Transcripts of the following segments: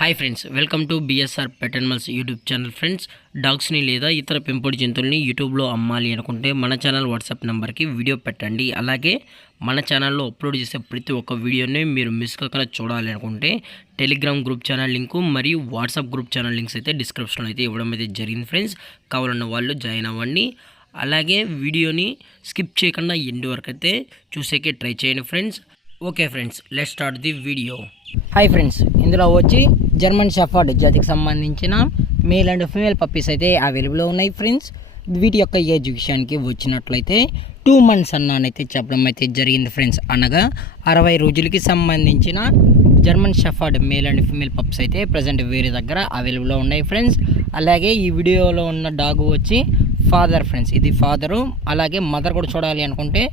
Hi friends, welcome to BSR pet animals YouTube channel. Friends, డాగ్స్ని లేదా ఇతర పెంపుడు జంతువుల్ని యూట్యూబ్లో అమ్మాలి అనుకుంటే మన ఛానల్ వాట్సాప్ నెంబర్కి వీడియో పెట్టండి. అలాగే మన ఛానల్లో అప్లోడ్ చేసే ప్రతి ఒక్క వీడియోని మీరు మిస్ కాకుండా చూడాలి అనుకుంటే టెలిగ్రామ్ గ్రూప్ ఛానల్ లింకు మరియు వాట్సాప్ గ్రూప్ ఛానల్ లింక్స్ అయితే డిస్క్రిప్షన్లో అయితే ఇవ్వడం అయితే జరిగింది. ఫ్రెండ్స్, కావాలన్న వాళ్ళు జాయిన్ అవ్వండి. అలాగే వీడియోని స్కిప్ చేయకుండా ఎండ్ వరకు అయితే చూసేకే ట్రై చేయండి friends. Okay friends, let's start the video. Hi friends, ఇందులో వచ్చి జర్మన్ షెఫర్డ్ జాతికి సంబంధించిన మేల్ అండ్ ఫీమేల్ పప్పీస్ అయితే అవైలబుల్లో ఉన్నాయి. ఫ్రెండ్స్, వీటి యొక్క ఏజ్ విషయానికి వచ్చినట్లయితే 2 months అన్నానైతే చెప్పడం అయితే జరిగింది. ఫ్రెండ్స్, అనగా 60 రోజులకి సంబంధించిన German shepherd male and female pups అయితే ప్రజెంట్ వేరే దగ్గర అవైలబుల్లో ఉన్నాయి. ఫ్రెండ్స్, అలాగే ఈ వీడియోలో ఉన్న డాగ్ వచ్చి ఫాదర్. ఫ్రెండ్స్, ఇది ఫాదరు. అలాగే మదర్ కూడా చూడాలి అనుకుంటే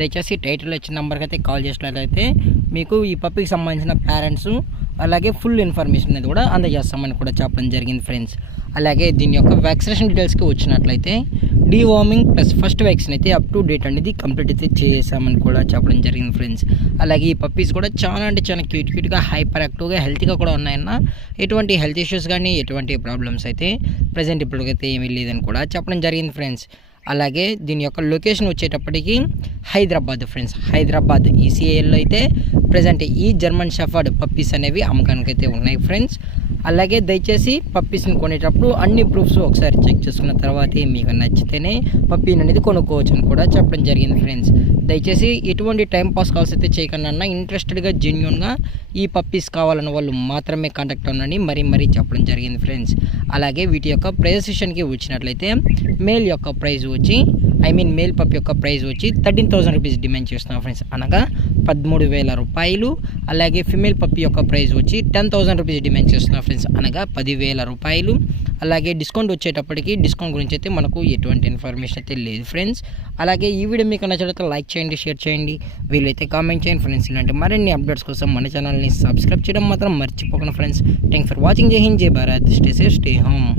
దయచేసి టైటిల్ వచ్చిన నెంబర్కి అయితే కాల్ చేసినట్లయితే మీకు ఈ పప్పీకి సంబంధించిన పేరెంట్స్ అలాగే ఫుల్ ఇన్ఫర్మేషన్ అనేది కూడా అందజేస్తామని కూడా చెప్పడం జరిగింది. ఫ్రెండ్స్, అలాగే దీని యొక్క వ్యాక్సినేషన్ డీటెయిల్స్కి వచ్చినట్లయితే డీవార్మింగ్ ప్లస్ ఫస్ట్ వ్యాక్సిన్ అయితే అప్ టు డేట్ అనేది కంప్లీట్ అయితే చేసామని కూడా చెప్పడం జరిగింది. ఫ్రెండ్స్, అలాగే ఈ పప్పీస్ కూడా చాలా అంటే చాలా క్యూట్గా హైపర్ యాక్టివ్గా హెల్తీగా కూడా ఉన్నాయన్న ఎటువంటి హెల్త్ ఇష్యూస్ కానీ ఎటువంటి ప్రాబ్లమ్స్ అయితే ప్రజెంట్ ఇప్పటికైతే ఏమీ లేదని కూడా చెప్పడం జరిగింది. ఫ్రెండ్స్, అలాగే దీని యొక్క లొకేషన్ వచ్చేటప్పటికి హైదరాబాద్. ఫ్రెండ్స్, హైదరాబాద్ ఈసీఐలో అయితే ప్రజెంట్ ఈ జర్మన్ షెఫర్డ్ పప్పీస్ అనేవి అమ్మకానికి అయితే ఉన్నాయి. ఫ్రెండ్స్, అలాగే దయచేసి పప్పీస్ని కొనేటప్పుడు అన్ని ప్రూఫ్స్ ఒకసారి చెక్ చేసుకున్న తర్వాతే మీకు నచ్చితేనే పప్పీని అనేది కొనుక్కోవచ్చు అని కూడా చెప్పడం జరిగింది. ఫ్రెండ్స్, దయచేసి ఎటువంటి టైంపాస్ కాల్స్ అయితే చేయకుండా ఇంట్రెస్టెడ్గా జెన్యున్గా ఈ పప్పీస్ కావాలన్న వాళ్ళు మాత్రమే కాంటాక్ట్ అవ్వండి మరీ చెప్పడం జరిగింది. ఫ్రెండ్స్, అలాగే వీటి యొక్క ప్రైస్ విషయానికి వచ్చినట్లయితే మేల్ యొక్క ప్రైస్ వచ్చి మేల్ పప్పి యొక్క ప్రైస్ వచ్చి 13,000 రూపీస్ డిమాండ్ చేస్తున్నాం. ఫ్రెండ్స్, అనగా 13,000 రూపాయలు. అలాగే ఫిమేల్ పప్పి యొక్క ప్రైస్ వచ్చి 10,000 రూపీస్ డిమాండ్ చేస్తున్నాం. ఫ్రెండ్స్, అనగా 10,000 రూపాయలు. అలాగే డిస్కౌంట్ వచ్చేటప్పటికి డిస్కౌంట్ గురించి అయితే మనకు ఎటువంటి ఇన్ఫర్మేషన్ అయితే లేదు. ఫ్రెండ్స్, అలాగే ఈ వీడియో మీకు నచ్చినట్లయితే లైక్ చేయండి, షేర్ చేయండి, వీలైతే కామెంట్ చేయండి. ఫ్రెండ్స్, ఇలాంటి మరిన్ని అప్డేట్స్ కోసం మన ఛానల్ని సబ్స్క్రైబ్ చేయడం మాత్రం మర్చిపోకండి. Friends, thanks for watching. జై హింద్, జై Bharat, stay safe, stay home.